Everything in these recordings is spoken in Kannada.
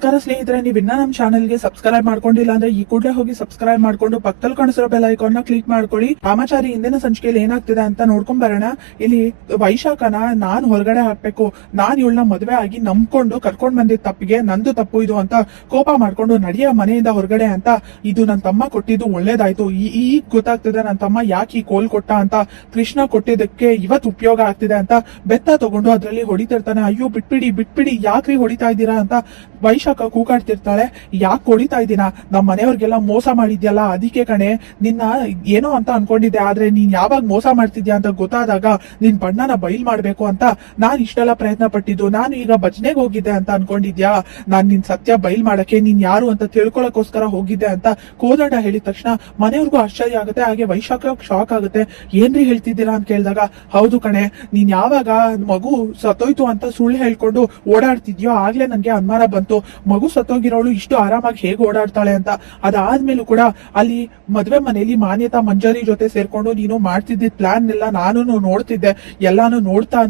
ನಮಸ್ಕಾರ ಸ್ನೇಹಿತರೆ, ನೀವಿನ್ನ ನಮ್ಮ ಚಾನೆಲ್ಗೆ ಸಬ್ಸ್ಕ್ರೈಬ್ ಮಾಡ್ಕೊಂಡಿಲ್ಲ ಅಂದ್ರೆ ಈ ಕೂಡಲೇ ಹೋಗಿ ಸಬ್ಸ್ಕ್ರೈಬ್ ಮಾಡ್ಕೊಂಡು ಪಕ್ಕದಲ್ಲಿ ಕಾಣಿಸಿರೋ ಬೆಲ್ ಐಕಾನ್ ನ ಕ್ಲಿಕ್ ಮಾಡ್ಕೊಳ್ಳಿ. ರಾಮಾಚಾರಿ ಹಿಂದಿನ ಸಂಚಿಕೆಯಲ್ಲಿ ಏನಾಗ್ತಿದೆ ಅಂತ ನೋಡ್ಕೊಂಡ್ ಬರೋಣ. ಇಲ್ಲಿ ವೈಶಾಖನ ನಾನ್ ಹೊರಗಡೆ ಹಾಕ್ಬೇಕು, ನಾನ್ ಇವಳನ್ನ ಮದುವೆ ಆಗಿ ನಂಬ್ಕೊಂಡು ಕರ್ಕೊಂಡ್ ಬಂದಿದ್ದ ತಪ್ಪಿಗೆ ನಂದು ತಪ್ಪು ಇದು ಅಂತ ಕೋಪ ಮಾಡ್ಕೊಂಡು ನಡಿಯ ಮನೆಯಿಂದ ಹೊರಗಡೆ ಅಂತ. ಇದು ನನ್ನ ತಮ್ಮ ಕೊಟ್ಟಿದ್ದು ಒಳ್ಳೇದಾಯ್ತು, ಈಗ ಗೊತ್ತಾಗ್ತಿದೆ ನನ್ನ ತಮ್ಮ ಯಾಕೆ ಈ ಕೋಲ್ ಕೊಟ್ಟ ಅಂತ. ಕೃಷ್ಣ ಕೊಟ್ಟಿದ್ದಕ್ಕೆ ಇವತ್ತು ಉಪಯೋಗ ಆಗ್ತಿದೆ ಅಂತ ಬೆತ್ತ ತಗೊಂಡು ಅದ್ರಲ್ಲಿ ಹೊಡಿತಿರ್ತಾನೆ. ಅಯ್ಯೋ ಬಿಟ್ಬಿಡಿ ಯಾಕ್ರಿ ಹೊಡಿತಾ ಇದ್ದೀರಾ ಅಂತ ವೈಶಾಖ ಕೂಗಾಡ್ತಿರ್ತಾಳೆ. ಯಾಕೆ ಹೊಡಿತಾ ಇದ್ದೀನ, ನಮ್ಮ ಮನೆಯವ್ರಿಗೆಲ್ಲ ಮೋಸ ಮಾಡಿದ್ಯಲ್ಲ ಅದಕ್ಕೆ ಕಣೆ, ನಿನ್ನ ಏನೋ ಅಂತ ಅನ್ಕೊಂಡಿದ್ದೆ, ಆದ್ರೆ ನೀನ್ ಯಾವಾಗ ಮೋಸ ಮಾಡ್ತಿದ್ಯಾ ಅಂತ ಗೊತ್ತಾದಾಗ ನಿನ್ ಬಣ್ಣನ ಬಯಲ್ ಮಾಡ್ಬೇಕು ಅಂತ ನಾನ್ ಇಷ್ಟೆಲ್ಲ ಪ್ರಯತ್ನ ಪಟ್ಟಿದ್ದು. ನಾನು ಈಗ ಭಜನೆಗೆ ಹೋಗಿದ್ದೆ ಅಂತ ಅನ್ಕೊಂಡಿದ್ಯಾ, ನಾನ್ ನಿನ್ ಸತ್ಯ ಬಯಲ್ ಮಾಡಕ್ಕೆ ನೀನ್ ಯಾರು ಅಂತ ತಿಳ್ಕೊಳಕೋಸ್ಕರ ಹೋಗಿದ್ದೆ ಅಂತ ಕೋದಂಡ ಹೇಳಿದ ತಕ್ಷಣ ಮನೆಯವ್ರಿಗೂ ಆಶ್ಚರ್ಯ ಆಗುತ್ತೆ. ಹಾಗೆ ವೈಶಾಖ ಶಾಕ್ ಆಗುತ್ತೆ. ಏನ್ರಿ ಹೇಳ್ತಿದ್ದೀರಾ ಅಂತ ಕೇಳಿದಾಗ, ಹೌದು ಕಣೆ, ನೀನ್ ಯಾವಾಗ ಮಗು ಸತ್ತೋಯ್ತು ಅಂತ ಸುಳ್ಳು ಹೇಳ್ಕೊಂಡು ಓಡಾಡ್ತಿದ್ಯೋ ಆಗ್ಲೇ ನನ್ಗೆ ಅನುಮಾನ ಬಂತು, ಮಗು ಸತ್ತೋಗಿರೋಳು ಇಷ್ಟು ಆರಾಮಾಗಿ ಹೇಗೆ ಓಡಾಡ್ತಾಳೆ ಅಂತ. ಅದಾದ್ಮೇಲೂ ಕೂಡ ಅಲ್ಲಿ ಮದ್ವೆ ಮನೆಯಲ್ಲಿ ಮಾನ್ಯತಾ ಮಂಜರಿ ಜೊತೆ ಸೇರ್ಕೊಂಡು ನೀನು ಮಾಡ್ತಿದ್ದ ಪ್ಲಾನ್ ಎಲ್ಲ ನಾನು ನೋಡ್ತಿದ್ದೆ. ಎಲ್ಲಾನು ನೋಡ್ತಾ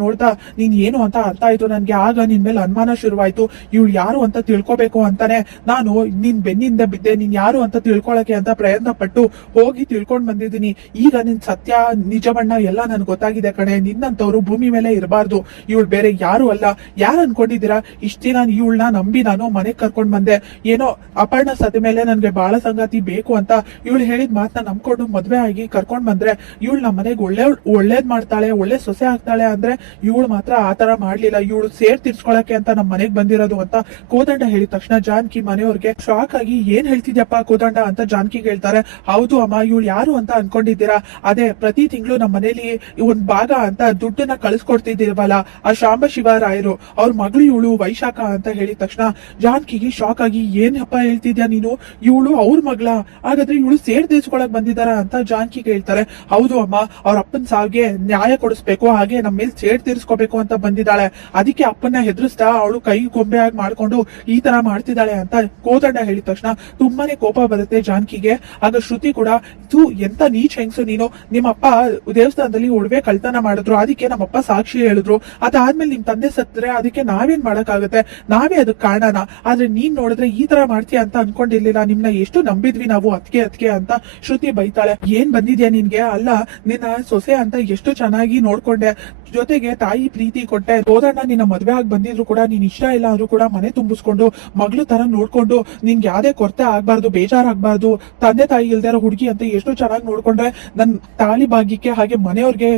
ನೀನ್ ಏನು ಅಂತ ಅರ್ಥ ಆಯ್ತು ನನ್ಗೆ. ಆಗ ನಿನ್ ಮೇಲೆ ಅನುಮಾನ ಶುರುವಾಯ್ತು. ಇವಳು ಯಾರು ಅಂತ ತಿಳ್ಕೊಬೇಕು ಅಂತಾನೆ ನಾನು ನಿನ್ ಬೆನ್ನಿಂದ ಬಿದ್ದೆ. ನೀನ್ ಯಾರು ಅಂತ ತಿಳ್ಕೊಳಕ್ಕೆ ಅಂತ ಪ್ರಯತ್ನ ಪಟ್ಟು ಹೋಗಿ ತಿಳ್ಕೊಂಡ್ ಬಂದಿದ್ದೀನಿ. ಈಗ ನಿನ್ ಸತ್ಯ ನಿಜ ಬಣ್ಣ ಎಲ್ಲ ನನ್ಗೆ ಗೊತ್ತಾಗಿದೆ ಕಣೆ. ನಿನ್ನಂತವ್ರು ಭೂಮಿ ಮೇಲೆ ಇರಬಾರ್ದು, ಇವಳು ಬೇರೆ ಯಾರು ಅಲ್ಲ. ಯಾರು ಅನ್ಕೊಂಡಿದ್ದೀರಾ, ಇಷ್ಟ ದಿನ ಇವಳನ್ನ ನಂಬಿ ನಾನು ಮನೆಗ್ ಕರ್ಕೊಂಡ್ ಬಂದೆ. ಏನೋ ಅಪರ್ಣ ಸತ್ತ ಮೇಲೆ ನನ್ಗೆ ಬಾಳ ಸಂಗಾತಿ ಬೇಕು ಅಂತ ಇವಳು ಹೇಳಿದ ಮಾತನ್ನ ನಂಬ್ಕೊಂಡು ಮದ್ವೆ ಆಗಿ ಕರ್ಕೊಂಡ್ ಬಂದ್ರೆ ಇವಳು ನಮ್ಮ ಮನೆಗೆ ಒಳ್ಳೇದ್ ಮಾಡ್ತಾಳೆ, ಒಳ್ಳೆ ಸೊಸೆ ಆಗ್ತಾಳೆ ಅಂದ್ರೆ ಇವಳು ಮಾತ್ರ ಆತರ ಮಾಡ್ಲಿಲ್ಲ. ಇವಳು ಸೇರ್ ತೀರ್ಸ್ಕೊಳಕ್ಕೆ ಅಂತ ನಮ್ಮ ಮನೆಗ್ ಬಂದಿರೋದು ಅಂತ ಕೋದಂಡ ಹೇಳಿದ ತಕ್ಷಣ ಜಾನಕಿ ಮನೆಯವ್ರಿಗೆ ಶಾಕ್ ಆಗಿ, ಏನ್ ಹೇಳ್ತಿದ್ಯಪ್ಪ ಕೋದಂಡ ಅಂತ ಜಾನಕಿಗೆ ಹೇಳ್ತಾರೆ. ಹೌದು ಅಮ್ಮ, ಇವಳು ಯಾರು ಅಂತ ಅನ್ಕೊಂಡಿದ್ದೀರಾ, ಅದೇ ಪ್ರತಿ ತಿಂಗಳು ನಮ್ಮ ಮನೇಲಿ ಒಂದ್ ಭಾಗ ಅಂತ ದುಡ್ಡನ್ನ ಕಳಿಸ್ಕೊಡ್ತಿದ್ದೀವಲ್ಲ ಆ ಶಾಂಬ ಶಿವರಾಯರು ಅವ್ರ ಮಗಳು ಇವಳು ವೈಶಾಖ ಅಂತ ಹೇಳಿದ ತಕ್ಷಣ ಜಾನಕಿಗೆ ಶಾಕ್ ಆಗಿ, ಏನಪ್ಪ ಹೇಳ್ತಿದ್ಯಾ ನೀನು, ಇವಳು ಅವ್ರ ಮಗಳ, ಹಾಗಾದ್ರೆ ಇವಳು ಸೇರ್ ತೀರ್ಸ್ಕೊಳಕ್ ಬಂದಿದಾರ ಅಂತ ಜಾನಕಿಗೆ ಹೇಳ್ತಾರೆ. ಹೌದು ಅಮ್ಮ, ಅವ್ರ ಅಪ್ಪನ್ ಸಾವಿಗೆ ನ್ಯಾಯ ಕೊಡಿಸ್ಬೇಕು, ಹಾಗೆ ನಮ್ಮ ಮೇಲೆ ಸೇರ್ ತೀರ್ಸ್ಕೋಬೇಕು ಅಂತ ಬಂದಿದ್ದಾಳೆ. ಅದಕ್ಕೆ ಅಪ್ಪನ್ನ ಹೆದರ್ಸ್ತಾ ಅವಳು ಕೈ ಗೊಂಬೆ ಆಗಿ ಮಾಡ್ಕೊಂಡು ಈ ತರ ಮಾಡ್ತಿದ್ದಾಳೆ ಅಂತ ಕೋದಂಡ ಹೇಳಿದ ತಕ್ಷಣ ತುಂಬಾನೇ ಕೋಪ ಬರುತ್ತೆ ಜಾನಕಿಗೆ. ಆಗ ಶ್ರುತಿ ಕೂಡ, ಇದು ಎಂತ ನೀಚ್ ಹೆಂಗ್ಸು ನೀನು, ನಿಮ್ಮಪ್ಪ ದೇವಸ್ಥಾನದಲ್ಲಿ ಒಡವೆ ಕಳ್ತನ ಮಾಡಿದ್ರು, ಅದಕ್ಕೆ ನಮ್ಮಪ್ಪ ಸಾಕ್ಷಿ ಹೇಳಿದ್ರು, ಅದಾದ್ಮೇಲೆ ನಿಮ್ ತಂದೆ ಸತ್ತರೆ ಅದಕ್ಕೆ ನಾವೇನ್ ಮಾಡಕ್ಕಾಗತ್ತೆ, ನಾವೇ ಅದಕ್ಕೆ ಕಾರಣನ. ಆದ್ರೆ ನೀನ್ ನೋಡಿದ್ರೆ ಈ ತರ ಮಾಡ್ತೀಯ ಅಂತ ಅನ್ಕೊಂಡಿರ್ಲಿಲ್ಲ, ನಿಮ್ನ ಎಷ್ಟು ನಂಬಿದ್ವಿ ನಾವು ಅದ್ಕೆ ಅಂತ ಶ್ರುತಿ ಬೈತಾಳೆ. ಏನ್ ಬಂದಿದ್ಯಾ ನಿನ್ಗೆ, ಅಲ್ಲ ನಿನ್ನ ಸೊಸೆ ಅಂತ ಎಷ್ಟು ಚೆನ್ನಾಗಿ ನೋಡ್ಕೊಂಡೆ, ಜೊತೆಗೆ ತಾಯಿ ಪ್ರೀತಿ ಕೊಟ್ಟೆ, ಕೋದಂಡ ನಿನ್ನ ಮದ್ವೆ ಆಗಿ ಬಂದಿದ್ರು ಕೂಡ ನೀನ್ ಇಷ್ಟ ಇಲ್ಲ ಅಂದ್ರೂ ಕೂಡ ಮನೆ ತುಂಬಿಸ್ಕೊಂಡು ಮಗಳು ತರ ನೋಡ್ಕೊಂಡು ನಿನ್ಗೆ ಯಾವ್ದೇ ಕೊರತೆ ಆಗ್ಬಾರ್ದು, ಬೇಜಾರಾಗ್ಬಾರ್ದು, ತಂದೆ ತಾಯಿ ಇಲ್ದಾರ ಹುಡುಗಿ ಅಂತ ಎಷ್ಟು ಚೆನ್ನಾಗಿ ನೋಡ್ಕೊಂಡ್ರೆ ನನ್ ತಾಳಿ ಭಾಗ್ಯಕ್ಕೆ ಹಾಗೆ ಮನೆಯವ್ರಿಗೆ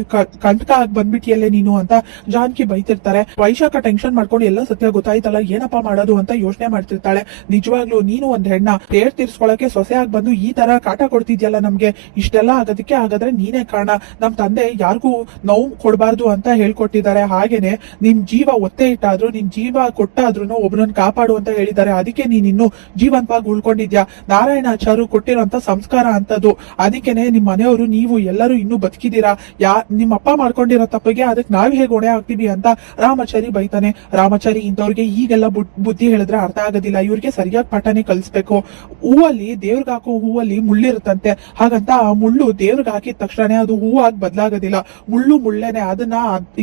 ಕಂಟಕ ಆಗಿ ಬಂದ್ಬಿಟ್ಟಿಯಲ್ಲೇ ನೀನು ಅಂತ ಜಾನಕಿ ಬೈತಿರ್ತಾರೆ. ವೈಶಾಖ ಟೆನ್ಷನ್ ಮಾಡ್ಕೊಂಡು ಎಲ್ಲ ಸತ್ಯ ಗೊತ್ತಾಯ್ತಲ್ಲ, ಏನಪ್ಪಾ ಮಾಡೋದು ಅಂತ ಯೋಚನೆ ಮಾಡ್ತಿರ್ತಾಳೆ. ನಿಜವಾಗ್ಲೂ ನೀನು ಒಂದ್ ಹೆಣ್ಣ ತೇರ್ ತೀರ್ಸ್ಕೊಳಕ್ಕೆ ಸೊಸೆ ಆಗಿ ಬಂದು ಈ ತರ ಕಾಟ ಕೊಡ್ತಿದ್ಯಲ್ಲ ನಮ್ಗೆ, ಇಷ್ಟೆಲ್ಲ ಆಗೋದಕ್ಕೆ ಹಾಗಾದ್ರೆ ನೀನೇ ಕಾರಣ. ನಮ್ ತಂದೆ ಯಾರಿಗೂ ನೋವು ಕೊಡ್ಬಾರ್ದು ಅಂತ ಹೇಳ್ಕೊಟ್ಟಿದ್ದಾರೆ, ಹಾಗೇನೆ ನಿನ್ ಜೀವ ಒತ್ತೆ ಇಟ್ಟಾದ್ರು, ನಿನ್ ಜೀವ ಕೊಟ್ಟಾದ್ರೂ ಒಬ್ರನ್ನ ಕಾಪಾಡು ಅಂತ ಹೇಳಿದ್ದಾರೆ. ಅದಕ್ಕೆ ನೀನ್ ಇನ್ನು ಜೀವಂತವಾಗಿ ಉಳ್ಕೊಂಡಿದ್ಯಾ. ನಾರಾಯಣಾಚಾರ್ಯ ಕೊಟ್ಟಿರೋಂತ ಸಂಸ್ಕಾರ ಅಂತದ್ದು, ಅದಕ್ಕೇನೆ ನಿಮ್ ಮನೆಯವರು ನೀವು ಎಲ್ಲರೂ ಇನ್ನೂ ಬದುಕಿದೀರಾ. ನಿಮ್ಮಪ್ಪ ಮಾಡ್ಕೊಂಡಿರೋ ತಪ್ಪಿಗೆ ಅದಕ್ಕೆ ನಾವ್ ಹೇಗೆ ಹೊಣೆ ಆಗ್ತೀವಿ ಅಂತ ರಾಮಾಚಾರಿ ಬೈತಾನೆ. ರಾಮಾಚಾರಿ ಇಂಥವ್ರಿಗೆ ಈಗೆಲ್ಲ ಬುದ್ಧಿ ಹೇಳಿದ್ರೆ ಅರ್ಥ ಆಗೋದಿಲ್ಲ, ಇವ್ರಿಗೆ ಸರಿಯಾಗಿ ಪಾಠನೆ ಕಲಿಸ್ಬೇಕು. ಹೂವಲ್ಲಿ ದೇವ್ರಿಗೆ ಹಾಕೋ ಹೂವಲ್ಲಿ ಮುಳ್ಳಿರುತ್ತಂತೆ, ಹಾಗಂತ ಆ ಮುಳ್ಳು ದೇವ್ರಿಗೆ ಹಾಕಿದ ತಕ್ಷಣ ಅದು ಹೂವಾಗಿ ಬದಲಾಗೋದಿಲ್ಲ, ಮುಳ್ಳೇನೆ, ಅದನ್ನ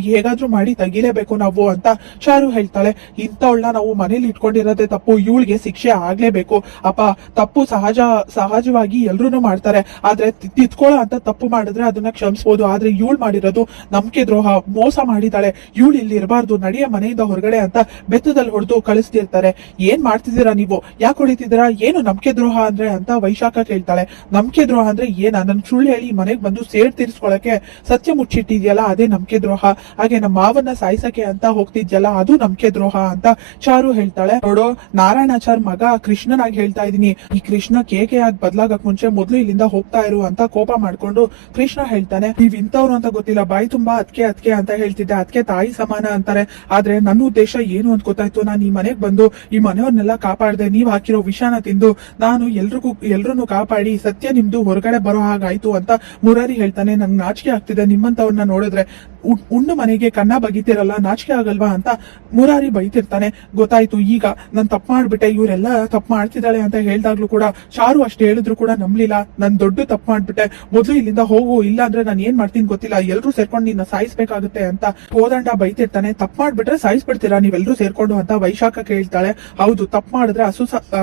ಹೇಗಾದ್ರೂ ಮಾಡಿ ತೆಗಿಲೇಬೇಕು ನಾವು ಅಂತ ಚಾರು ಹೇಳ್ತಾಳೆ. ಇಂಥವಳನ್ನ ನಾವು ಮನೇಲಿ ಇಟ್ಕೊಂಡಿರೋದೇ ತಪ್ಪು, ಇವಳಿಗೆ ಶಿಕ್ಷೆ ಆಗ್ಲೇಬೇಕು. ಅಪ್ಪ ತಪ್ಪು ಸಹಜವಾಗಿ ಎಲ್ರು ಮಾಡ್ತಾರೆ, ಆದ್ರೆ ತಿತ್ಕೊಳ್ಳೋ ಅಂತ ತಪ್ಪು ಮಾಡಿದ್ರೆ ಅದನ್ನ ಕ್ಷಮಿಸಬಹುದು, ಆದ್ರೆ ಇವಳು ಮಾಡಿರೋದು ನಂಬಿಕೆ ದ್ರೋಹ, ಮೋಸ ಮಾಡಿದಾಳೆ, ಇವಳು ಇಲ್ಲಿ ಇರಬಾರ್ದು, ನಡಿಯ ಮನೆಯಿಂದ ಹೊರಗಡೆ ಅಂತ ಬೆತ್ತದಲ್ಲಿ ಹೊಡೆದು ಕಳಿಸ್ತಿರ್ತಾರೆ. ಏನ್ ಮಾಡ್ತಿದ್ದೀರಾ ನೀವು, ಯಾಕೆ ಹೊಡಿತಿದ್ದೀರಾ, ಏನು ನಂಬಿಕೆ ದ್ರೋಹ ಅಂದ್ರೆ ಅಂತ ವೈಶಾಖ ಕೇಳ್ತಾಳೆ. ನಂಬಿಕೆ ದ್ರೋಹ ಅಂದ್ರೆ ಏನ, ನನ್ ಸುಳ್ಳು ಹೇಳಿ ಮನೆಗ್ ಬಂದು ಸೇರ್ ತೀರ್ಸ್ಕೊಳಕ್ಕೆ ಸತ್ಯ ಮುಚ್ಚಿಟ್ಟಿದ್ಯಲ್ಲ ಅದೇ ನಂಬಿಕೆ ದ್ರೋಹ, ಹಾಗೆ ನಮ್ಮ ಮಾವನ್ನ ಸಾಯಿಸಕ್ಕೆ ಅಂತ ಹೋಗ್ತಿದ್ಯಲ್ಲ ಅದು ನಂಬಿಕೆ ದ್ರೋಹ ಅಂತ ಚಾರು ಹೇಳ್ತಾಳೆ. ನೋಡು, ನಾರಾಯಣಾಚಾರ್ ಮಗ ಕೃಷ್ಣನಾಗಿ ಹೇಳ್ತಾ ಇದೀನಿ, ಈ ಕೃಷ್ಣ ಕೇಕೆ ಆಗಿ ಬದ್ಲಾಗಕ್ ಮುಂಚೆ ಮೊದ್ಲು ಇಲ್ಲಿಂದ ಹೋಗ್ತಾ ಇರು ಅಂತ ಕೋಪ ಮಾಡ್ಕೊಂಡು ಕೃಷ್ಣ ಹೇಳ್ತಾನೆ. ನೀವ್ ಇಂಥವ್ರು ಅಂತ ಗೊತ್ತಿಲ್ಲ, ಬಾಯಿ ತುಂಬಾ ಅದ್ಕೆ ಅಂತ ಹೇಳ್ತಿದ್ದೆ, ಅದಕ್ಕೆ ತಾಯಿ ಸಮಾನ ಅಂತಾರೆ, ಆದ್ರೆ ನನ್ನ ಉದ್ದೇಶ ಏನು ಅಂತ ಗೊತ್ತಾಯ್ತು. ನಾನು ಈ ಮನೆಗ್ ಬಂದು ಈ ಮನೆಯವ್ರನ್ನೆಲ್ಲ ಕಾಪಾಡ್ದೆ, ನೀವ್ ಹಾಕಿರೋ ವಿಷಾನ ತಿಂದು ನಾನು ಎಲ್ರನ್ನೂ ಕಾಪಾಡಿ ಸತ್ಯ ನಿಮ್ದು ಹೊರಗಡೆ ಬರೋ ಹಾಗಾಯ್ತು ಅಂತ ಮುರಾರಿ ಹೇಳ್ತಾನೆ. ನಂಗೆ ನಾಚಿಕೆ ಆಗ್ತಿದೆ, ನಿಮ್ಮಂತವ್ರನ್ನ ನೋಡಿದ್ರೆ ಉಂಡು ಮನೆಗೆ ಕನ್ನ ಬಗಿತಿರಲ್ಲ, ನಾಚಿಕೆ ಆಗಲ್ವಾ ಅಂತ ಮುರಾರಿ ಬೈತಿರ್ತಾನೆ. ಗೊತ್ತಾಯ್ತು, ಈಗ ನಾನು ತಪ್ಪು ಮಾಡ್ಬಿಟ್ಟೆ, ಇವರೆಲ್ಲ ತಪ್ಪು ಮಾಡ್ತಿದ್ದಾಳೆ ಅಂತ ಹೇಳ್ದಾಗ್ಲೂ ಕೂಡ ಚಾರು ಅಷ್ಟು ಹೇಳಿದ್ರು ಕೂಡ ನಂಬ್ಲಿಲ್ಲ. ನನ್ ದೊಡ್ಡ ತಪ್ಪು ಮಾಡ್ಬಿಟ್ಟೆ, ಮೊದ್ಲು ಇಲ್ಲಿಂದ ಹೋಗು, ಇಲ್ಲ ಅಂದ್ರೆ ನಾನು ಏನ್ ಮಾಡ್ತೀನಿ ಗೊತ್ತಿಲ್ಲ, ಎಲ್ರು ಸೇರ್ಕೊಂಡು ನಿನ್ನ ಸಾಯಿಸ್ಬೇಕಾಗುತ್ತೆ ಅಂತ ಕೋದಂಡ ಬೈತಿರ್ತಾನೆ. ತಪ್ಪು ಮಾಡ್ಬಿಟ್ರೆ ಸಾಯಿಸ್ಬಿಡ್ತೀರಾ ನೀವೆಲ್ರೂ ಸೇರ್ಕೊಂಡು ಅಂತ ವೈಶಾಖ ಕೇಳ್ತಾಳೆ. ಹೌದು, ತಪ್ಪು ಮಾಡಿದ್ರೆ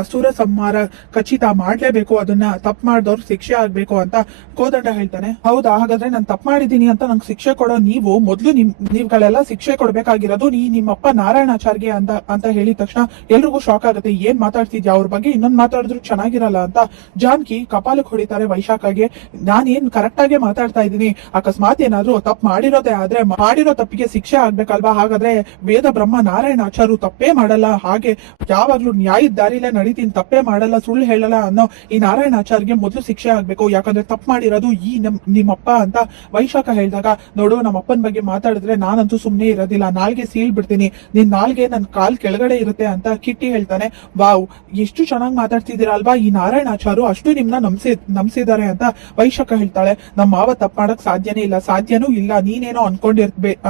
ಅಸುರ ಸಂಹಾರ ಖಚಿತ, ಮಾಡ್ಲೇಬೇಕು, ಅದನ್ನ ತಪ್ಪು ಮಾಡಿದವ್ರು ಶಿಕ್ಷೆ ಆಗ್ಬೇಕು ಅಂತ ಕೋದಂಡ ಹೇಳ್ತಾನೆ. ಹೌದಾ, ಹಾಗಾದ್ರೆ ನಾನು ತಪ್ಪು ಮಾಡಿದೀನಿ ಅಂತ ನಂಗೆ ಶಿಕ್ಷೆ ಕೊಡೋ ನೀವು ಮೊದ್ಲು ನೀವುಗಳೆಲ್ಲ ಶಿಕ್ಷೆ ಕೊಡ್ಬೇಕಾಗಿರೋದು ನಿಮ್ಮಪ್ಪ ನಾರಾಯಣಾಚಾರ್ಗೆ ಅಂತ ಹೇಳಿದ ತಕ್ಷಣ ಎಲ್ರಿಗೂ ಶಾಕ್ ಆಗುತ್ತೆ. ಏನ್ ಮಾತಾಡ್ತಿದ್ಯಾ, ಅವ್ರ ಬಗ್ಗೆ ಇನ್ನೊಂದ್ ಮಾತಾಡಿದ್ರು ಚೆನ್ನಾಗಿರಲ್ಲ ಅಂತ ಜಾನ್ಕಿ ಕಪಾಲಕ್ಕೆ ಹೊಡಿತಾರೆ ವೈಶಾಖಗೆ. ನಾನೇನ್ ಕರೆಕ್ಟ್ ಆಗಿ ಮಾತಾಡ್ತಾ ಇದ್ದೀನಿ, ಅಕಸ್ಮಾತ್ ಏನಾದ್ರು ತಪ್ಪು ಮಾಡಿರೋದೇ ಆದ್ರೆ ಮಾಡಿರೋ ತಪ್ಪಿಗೆ ಶಿಕ್ಷೆ ಆಗ್ಬೇಕಲ್ವಾ, ಹಾಗಾದ್ರೆ ವೇದ ಬ್ರಹ್ಮ ನಾರಾಯಣಾಚಾರ್ಯ ತಪ್ಪೇ ಮಾಡಲ್ಲ, ಹಾಗೆ ಯಾವಾಗ್ಲೂ ನ್ಯಾಯದ ದಾರಿಲೇ ನಡೀತೀನಿ, ತಪ್ಪೇ ಮಾಡಲ್ಲ, ಸುಳ್ಳು ಹೇಳಲ್ಲ ಅನ್ನೋ ಈ ನಾರಾಯಣಾಚಾರ್ಯಗೆ ಮೊದಲು ಶಿಕ್ಷೆ ಆಗ್ಬೇಕು, ಯಾಕಂದ್ರೆ ತಪ್ಪು ಮಾಡಿರೋದು ನಿಮ್ಮಪ್ಪ ಅಂತ ವೈಶಾಖ ಹೇಳಿದಾಗ, ನೋಡು ನಮ್ಮಪ್ಪನ ಬಗ್ಗೆ ಮಾತಾಡಿದ್ರೆ ನಾನಂತೂ ಸುಮ್ನೆ ಇರೋದಿಲ್ಲ, ನಾಲ್ಗೆ ಸೀಳ್ ಬಿಡ್ತೀನಿ, ನಿನ್ ನಾಲ್ಗೆ ನನ್ ಕಾಲ್ ಕೆಳಗಡೆ ಇರುತ್ತೆ ಅಂತ ಕಿಟ್ಟಿ ಹೇಳ್ತಾನೆ. ವಾವ್, ಎಷ್ಟು ಚೆನ್ನಾಗಿ ಮಾತಾಡ್ತಿದ್ದೀರಾ ಅಲ್ವಾ, ಈ ನಾರಾಯಣಾಚಾರ್ಯ ಅಷ್ಟು ನಿಮ್ನ ನಂಬಿಸಿದ್ದಾರೆ ಅಂತ ವೈಶಾಖ ಹೇಳ್ತಾಳೆ. ನಮ್ಮ ಮಾವ ತಪ್ಪು ಮಾಡಕ್ ಸಾಧ್ಯನೇ ಇಲ್ಲ, ಸಾಧ್ಯನೂ ಇಲ್ಲ, ನೀನೇನೋ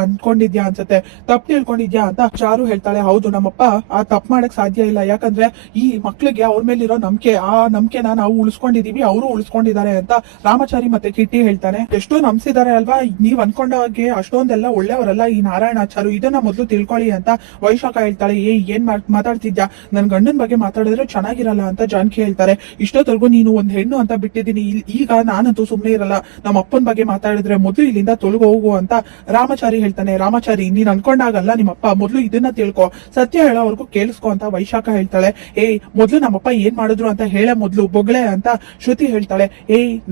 ಅನ್ಕೊಂಡಿದ್ಯಾ ಅನ್ಸುತ್ತೆ, ತಪ್ಪು ತಿಳ್ಕೊಂಡಿದ್ಯಾ ಅಂತ ಚಾರು ಹೇಳ್ತಾಳೆ. ಹೌದು, ನಮ್ಮಪ್ಪ ಆ ತಪ್ಪು ಮಾಡಕ್ ಸಾಧ್ಯ ಇಲ್ಲ, ಯಾಕಂದ್ರೆ ಈ ಮಕ್ಳಿಗೆ ಅವ್ರ ಮೇಲಿರೋ ನಂಬಿಕೆ, ಆ ನಂಬಿಕೆನ ನಾವು ಉಳಿಸ್ಕೊಂಡಿದೀವಿ, ಅವರು ಉಳಿಸ್ಕೊಂಡಿದ್ದಾರೆ ಅಂತ ರಾಮಚಾರಿ ಮತ್ತೆ ಕಿಟ್ಟಿ ಹೇಳ್ತಾನೆ. ಎಷ್ಟೋ ನಂಬಿಸಿದ್ದಾರೆ ಅಲ್ವಾ, ನೀವ್ ಅನ್ಕೊಂಡಾಗೆ ಅಷ್ಟೊಂದೆಲ್ಲ ಒಳ್ಳೆಯವರಲ್ಲ ಈ ನಾರಾಯಣಾಚಾರ್ಯ, ಇದನ್ನ ಮೊದಲು ತಿಳ್ಕೊಳ್ಳಿ ಅಂತ ವೈಶಾಖ ಹೇಳ್ತಾಳೆ. ಏನ್ ಮಾತಾಡ್ತಿದ್ಯಾ, ನನ್ ಗಂಡನ್ ಬಗ್ಗೆ ಮಾತಾಡಿದ್ರೆ ಚೆನ್ನಾಗಿರಲ್ಲ ಅಂತ ಜಾನ್ಕಿ ಹೇಳ್ತಾರೆ. ಇಷ್ಟೊತ್ತರೆಗೂ ನೀನು ಒಂದ್ ಹೆಣ್ಣು ಅಂತ ಬಿಟ್ಟಿದ್ದೀನಿ, ಈಗ ನಾನಂತೂ ಸುಮ್ನೆ ಇರಲ್ಲ, ನಮ್ಮ ಅಪ್ಪನ ಬಗ್ಗೆ ಮಾತಾಡಿದ್ರೆ ಮೊದಲು ಇಲ್ಲಿಂದ ತೊಲಗು ಹೋಗು ಅಂತ ರಾಮಚಾರಿ ಹೇಳ್ತಾನೆ. ರಾಮಚಾರಿ, ನೀನ್ ಅನ್ಕೊಂಡಾಗಲ್ಲ ನಿಮ್ಮಪ್ಪ, ಮೊದ್ಲು ಇದನ್ನ ತಿಳ್ಕೊ, ಸತ್ಯ ಹೇಳೋವರೆಗೂ ಕೇಳಿಸ್ಕೊ ಅಂತ ವೈಶಾಖ ಹೇಳ್ತಾಳೆ. ಮೊದ್ಲು ನಮ್ಮಪ್ಪ ಏನ್ ಮಾಡಿದ್ರು ಅಂತ ಹೇಳ ಮೊದ್ಲು, ಬೊಗ್ಳೆ ಅಂತ ಶ್ರುತಿ ಹೇಳ್ತಾಳೆ.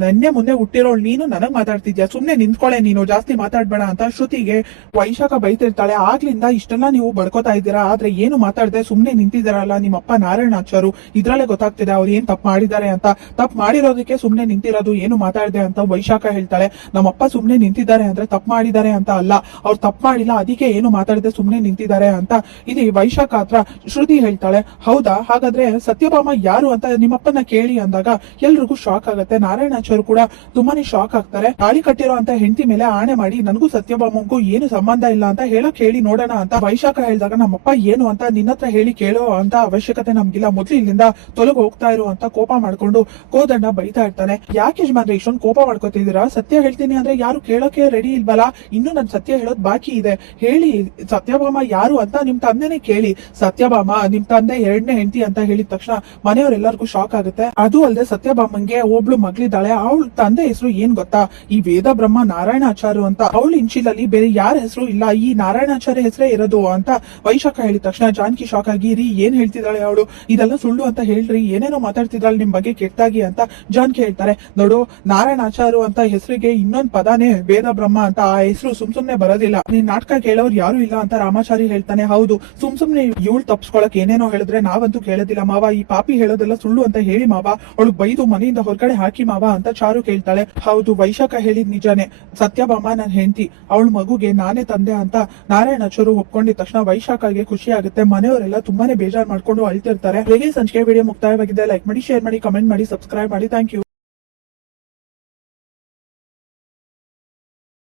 ನನ್ನೆ ಮುಂದೆ ಹುಟ್ಟಿರೋಳು ನೀನು ನನಗ್ ಮಾತಾಡ್ತಿದ್ಯಾ, ಸುಮ್ನೆ ನಿಂತ್ಕೊಳ್ಳೆ, ನೀನು ಜಾಸ್ತಿ ಮಾತಾಡ್ಬೇಡ ಅಂತ ಶ್ರುತಿಗೆ ವೈಶಾಖ ಬೈತಿರ್ತಾಳೆ. ಆಗ್ಲಿಂದ ಇಷ್ಟೆಲ್ಲ ನೀವು ಬಡ್ಕೋತಾ ಇದ್ದೀರಾ, ಆದ್ರೆ ಏನು ಮಾತಾಡದೆ ಸುಮ್ನೆ ನಿಂತಿದಾರಲ್ಲ ನಿಮ್ಮಪ್ಪ ನಾರಾಯಣಾಚಾರ್ಯ, ಇದ್ರಲ್ಲೇ ಗೊತ್ತಾಗ್ತಿದೆ ಅವ್ರು ಏನ್ ತಪ್ಪು ಮಾಡಿದ್ದಾರೆ ಅಂತ, ತಪ್ಪು ಮಾಡಿರೋದಕ್ಕೆ ಸುಮ್ನೆ ನಿಂತಿರೋದು, ಏನು ಮಾತಾಡದೆ ಅಂತ ವೈಶಾಖ ಹೇಳ್ತಾಳೆ. ನಮ್ಮಪ್ಪ ಸುಮ್ನೆ ನಿಂತಿದ್ದಾರೆ ಅಂದ್ರೆ ತಪ್ಪು ಮಾಡಿದ್ದಾರೆ ಅಂತ ಅಲ್ಲ, ಅವ್ರು ತಪ್ಪು ಮಾಡಿಲ್ಲ, ಅದಕ್ಕೆ ಏನು ಮಾತಾಡದೆ ಸುಮ್ನೆ ನಿಂತಿದ್ದಾರೆ ಅಂತ ಇಲ್ಲಿ ವೈಶಾಖ ಹತ್ರ ಶ್ರುತಿ ಹೇಳ್ತಾಳೆ. ಹೌದಾ, ಹಾಗಾದ್ರೆ ಸತ್ಯಭಾಮ ಯಾರು ಅಂತ ನಿಮ್ಮಪ್ಪನ ಕೇಳಿ ಅಂದಾಗ ಎಲ್ರಿಗೂ ಶಾಕ್ ಆಗುತ್ತೆ. ನಾರಾಯಣಾಚಾರ್ಯ ಕೂಡ ತುಂಬಾನೇ ಶಾಕ್ ಆಗ್ತಾರೆ. ತಾಳಿ ಕಟ್ಟಿರೋ ಅಂತ ಹೆಂಡತಿ ಮೇಲೆ ಆಣೆ ಮಾಡಿ ನನಗೂ ಸತ್ಯಭಾಮಂಗೂ ಏನು ಸಂಬಂಧ ಇಲ್ಲ ಅಂತ ಹೇಳಕ್ ಹೇಳಿ ನೋಡೋಣ ಅಂತ ವೈಶಾಖ ಹೇಳಿದಾಗ, ನಮ್ಮಪ್ಪ ಏನು ಅಂತ ನಿನ್ನತ್ರ ಹೇಳಿ ಕೇಳೋ ಅಂತ ಅವಶ್ಯಕತೆ ನಮ್ಗಿಲ್ಲ, ಮೊದ್ಲು ಇಲ್ಲಿಂದ ತೊಲಗ ಹೋಗ್ತಾ ಇರು ಅಂತ ಕೋಪ ಮಾಡ್ಕೊಂಡು ಕೋದಂಡ ಬೈತಾ ಇರ್ತಾನೆ. ಯಾಕೆ ಯಜಮಾನ್ರೆ ಇಷ್ಟೊಂದು ಕೋಪ ಮಾಡ್ಕೋತಿದ್ದೀರಾ, ಸತ್ಯ ಹೇಳ್ತೀನಿ ಅಂದ್ರೆ ಯಾರು ಕೇಳೋಕೆ ರೆಡಿ ಇಲ್ವಲ್ಲ, ಇನ್ನು ನನ್ ಸತ್ಯ ಹೇಳೋದ್ ಬಾಕಿ ಇದೆ, ಹೇಳಿ ಸತ್ಯಭಾಮ ಯಾರು ಅಂತ ನಿಮ್ ತಂದೆನೆ ಕೇಳಿ. ಸತ್ಯಭಾಮ ನಿಮ್ ತಂದೆ ಎರಡನೇ ಹೆಂಡತಿ ಅಂತ ಹೇಳಿದ ತಕ್ಷಣ ಮನೆಯವರೆಲ್ಲರಿಗೂ ಶಾಕ್ ಆಗುತ್ತೆ. ಅದು ಅಲ್ಲದೆ ಸತ್ಯಭಾಮಂಗೆ ಒಬ್ಳು ಮಗಳಿದ್ದಾಳೆ, ಅವಳ ತಂದೆ ಹೆಸರು ಏನ್ ಗೊತ್ತಾ, ಈ ವೇದ ಬ್ರಹ್ಮ ನಾರಾಯಣಾಚಾರ್ಯ ಅಂತ, ಅವಳ ಇನ್ಶಿಲಲ್ಲಿ ಬೇರೆ ಯಾರ ಹೆಸರು ಇಲ್ಲ, ಈ ನಾರಾಯಣಾಚಾರ್ಯ ಹೆಸರೇ ಇರೋದು ಅಂತ ವೈಶಾಖ ಹೇಳಿದ ತಕ್ಷಣ ಜಾನ್ಕಿ ಶಾಕ್ ಆಗಿ, ರೀ ಏನ್ ಹೇಳ್ತಿದ್ದಾಳೆ ಅವಳು, ಇದೆಲ್ಲ ಸುಳ್ಳು ಅಂತ ಹೇಳ್ರಿ, ಏನೇನೋ ಮಾತಾಡ್ತಿದ್ದಾಳೆ ನಿಮ್ ಬಗ್ಗೆ ಕೆಟ್ಟಾಗಿ ಅಂತ ಜಾನ್ಕಿ ಹೇಳ್ತಾರೆ. ನೋಡು, ನಾರಾಯಣಾಚಾರ್ಯ ಅಂತ ಹೆಸರಿಗೆ ಇನ್ನೊಂದ್ ಪದಾನೇ ವೇದ ಬ್ರಹ್ಮ ಅಂತ, ಆ ಹೆಸರು ಸುಮ್ನೆ ಬರೋದಿಲ್ಲ, ನೀನ್ ನಾಟಕ ಕೇಳೋರು ಯಾರು ಇಲ್ಲ ಅಂತ ರಾಮಾಚಾರಿ ಹೇಳ್ತಾನೆ. ಹೌದು, ಸುಮ್ನೆ ಇವಳು ತಪ್ಸ್ಕೊಳಕ್ ಏನೇನೋ ಹೇಳಿದ್ರೆ ನಾವಂತೂ ಕೇಳೋದಿಲ್ಲ ಮಾವ, ಈ ಪಾಪಿ ಹೇಳೋದೆಲ್ಲ ಸುಳ್ಳು ಅಂತ ಹೇಳಿ ಮಾವ, ಅವಳು ಬೈದು ಮನೆಯಿಂದ ಹೊರಗಡೆ ಹಾಕಿ ಮಾವ ಅಂತ ಚಾರು ಕೇಳ್ತಾಳೆ. ಹೌದು, ವೈಶಾಖ ಹೇಳಿದ್ ನಿಜಾನೇ, ಸತ್ಯಭಾಮ ನನ್ ಹೆಂಡತಿ, ಅವಳ ಮಗುಗೆ ನಾನೇ ತಂದೆ ಅಂತ ನಾರಾಯಣಾಚಾರ್ಯ ಒಪ್ಕೊಂಡಿದ ತಕ್ಷಣ ವೈಶಾಖಗೆ ಖುಷಿ ಆಗುತ್ತೆ. ಮನೆಯವರೆಲ್ಲ ತುಂಬಾನೇ ಬೇಜಾರ್ ಮಾಡ್ಕೊಂಡು ಅಳ್ತಿರ್ತಾರೆ. ಹೇಗೆ ಸಂಚಿಕೆ ವಿಡಿಯೋ ಮುಕ್ತಾಯವಾಗಿದೆ, ಲೈಕ್ ಮಾಡಿ, ಶೇರ್ ಮಾಡಿ, ಕಮೆಂಟ್ ಮಾಡಿ, ಸಬ್ಸ್ಕ್ರೈಬ್ ಮಾಡಿ. Thank you.